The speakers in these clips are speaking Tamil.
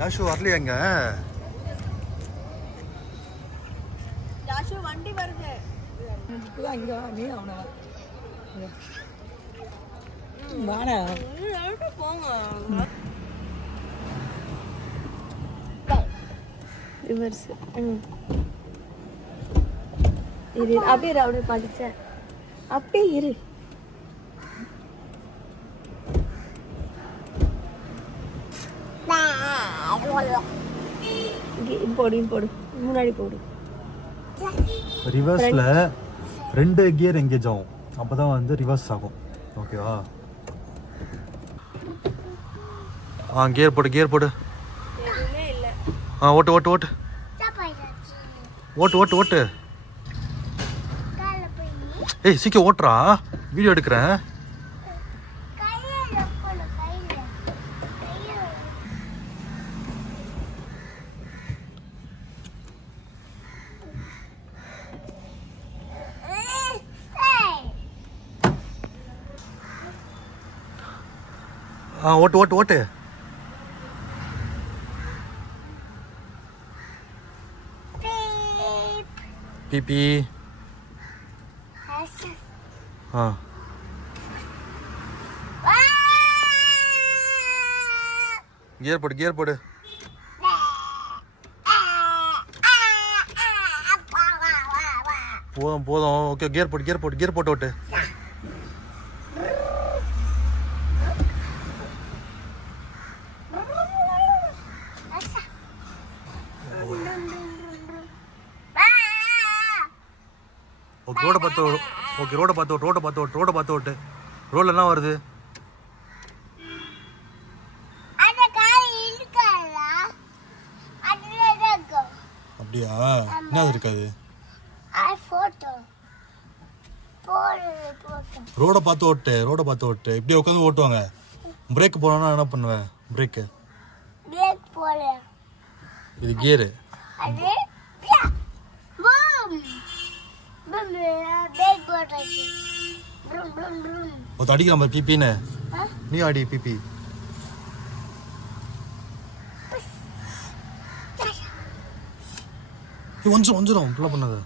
யாஷு வரலையாங்க? யாஷு வண்டி வருது. அங்க நீ அவன வாடா போங்க. ரிவர்ஸ். இரு அப்படியே அப்படியே படிச்சேன். அப்படியே இரு. போடு முன்னாடி போடு. ரிவர்ஸ்ல 2 கியர் எங்கேஜ் ஆகும், அப்பதான் வந்து ரிவர்ஸ் ஆகும். ஓகேவா? கியர் போடு கியர் போடு. எதுவுமே இல்ல. ஓட்டு ஓட்டு ஓட்டு ஓட்டு ஓட்டு ஓட்டு. ஏய் சீக்கிரம் ஓட்டுறா, வீடியோ எடுக்கிறேன். ஓட்டு ஓட்டு ஓட்டு. பிபி. கியர் போடு கியர் போடு. போதும் போதும். ஓகே கியர் போடு கியர் போடு கியர் போட்டு ஓட்டு. ஓகே ரோட பார்த்து ஓகே ரோட பார்த்து ஓட்டு ரோட பார்த்து ஓட்டு ரோட பார்த்து ஓட்டு. ரோட்ல என்ன வருது? அப்படியா? என்ன இருக்காது? ரோட பார்த்து ஓட்டு ரோட பார்த்து ஓட்டு. இப்படியே உட்காந்து ஓட்டுவாங்க. பிரேக் போடணும்னா என்ன பண்ணுவேன்? பிரேக்கு இது கியரு. அடிக்கிற மாதிரி பிபின்னு நீ அடி பிபி. ஒஞ்சிரும் ஒஞ்சிரும் இப்பெல்லாம் பண்ணாத.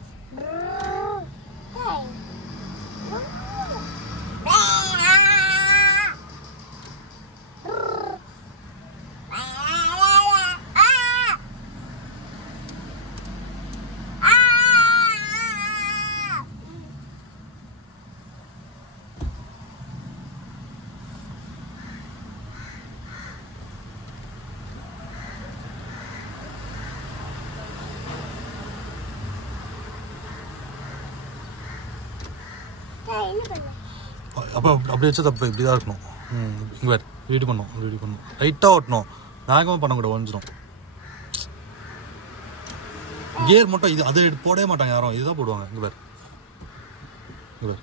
அப்போ அப்படி வச்சா தப்பு. இப்படி தான் இருக்கணும். இங்கே வேறு ரெடி பண்ணணும் ரெடி பண்ணணும். லைட்டாக ஓட்டணும், வேகமாக பண்ணக்கூடாது, ஒழிஞ்சிடும். கியர் மட்டும் இது அது போடவே மாட்டாங்க யாரும், இதுதான் போடுவாங்க. இங்கே வேறு இங்கே வேறு.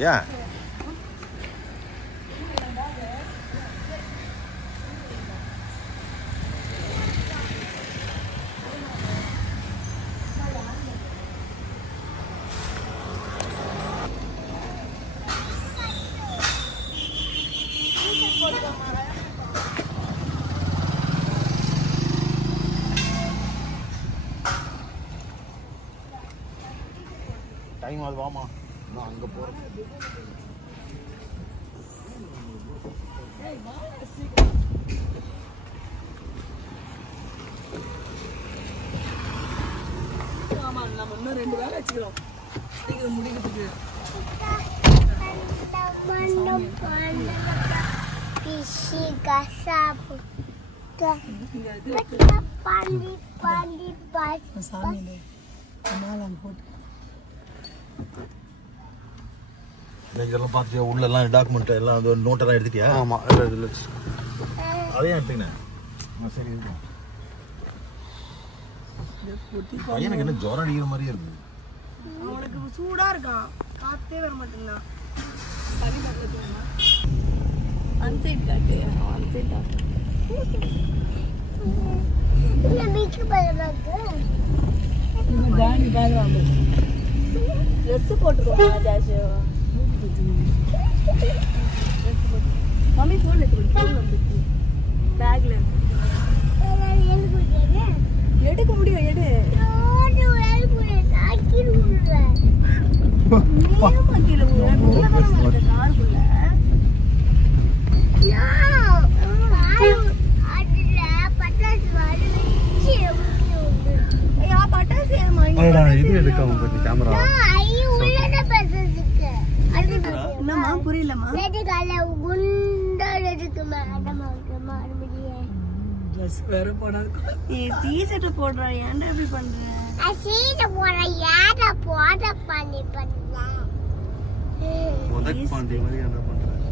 Yeah. Time அது வாமா, நான் அங்க போறேன். ஆமா, நம்ம இன்னும் 2 வேளை வச்சுக்கிறோம். இது முடிக்கிறதுக்கு Pishi kasapu. Pandi pas. சாமி மேல போட்டு இதெல்லாம் பார்த்துட்டு உள்ள எல்லாம் டாக்குமெண்ட் எல்லாம் அந்த நோட்டெல்லாம் எடுத்துட்டியா? ஆமாம், இதில் அதையும் எடுத்துக்கினேன். சரி இருக்கும். பையனுக்கு என்ன ஜுரம் அடிக்கிற மாதிரியே இருக்கு. அவனுக்கு சூடா இருக்கான், காத்தே வர மாட்டேங்குது. தண்ணி பக்கத்துல அன்சைட் காட்டு, அன்சைட் காட்டு. இல்ல பீச் போறதுக்கு இந்த டானி பாருங்க. ட்ரெஸ் போட்டுக்கோ ஜாஷு. மம்மி ஃபோன் எடுத்து பேக்ல எடுக்க முடியும். எடு இது எடுக்காம போயிட்டு கேமரா என்னம்மா புரியலம்மா. ட்ரெஸ் வேற போடாது. நீ டீ-ஷர்ட் போடுற, ஏன்டா இப்படி பண்ற?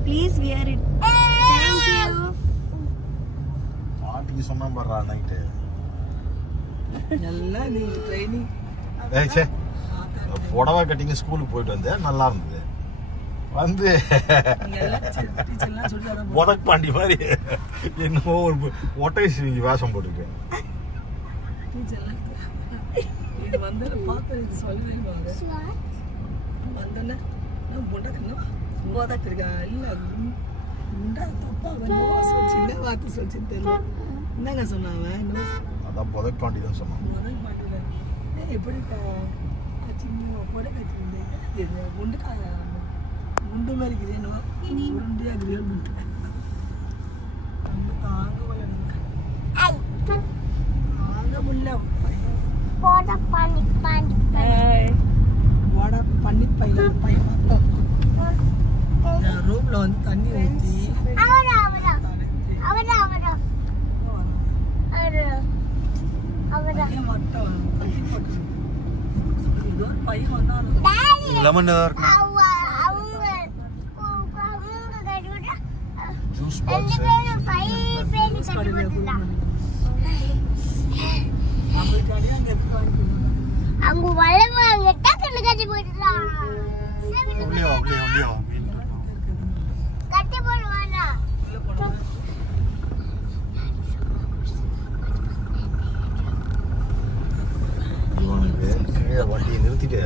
Please wear it. Thank you. பாட்டிக்கு சொன்னா பாடுறா நைட்டு. எல்லாம் நீ ட்ரைனிங். சே புடவை கட்டிங்க ஸ்கூலுக்கு போயிட்டு வந்தேன், நல்லா இருந்தது. வந்து உதக் பாண்டி மாதிரி என்னமோ ஒரு ஒட்டை வேஷம் போட்டுருக்கேன். இது வந்து பார்த்து இது சொல்லவே வந்தேன்னா போதாக்கிருக்கா இல்லை முண்டா தப்பா வந்து சின்ன வார்த்தை சொல்லி தெரியல. என்னங்க சொன்னாங்க? அதான் புதக் பாண்டி தான் சொன்னான். முதல் பாண்டியில் எப்படிக்கா சின்ன போட கட்டிருந்தேன் முண்டுக்கா முண்டு மாதிரி இருக்குது. என்னவோ உருண்டியா இருக்குது. தாங்க முடியல. போட பண்ணி பையன் மட்டும் ரூம்ல வந்து தண்ணி ஊற்றி ஏதோ பையன் வந்தாலும் லெமன் ஜூஸ் பாக்ஸ் அங்க வளவாங்க டக்குனு கட்டி போயிடுறான். கட்டி போடுவானா? இவனுக்கு கீழே வண்டியை நிறுத்திட்டு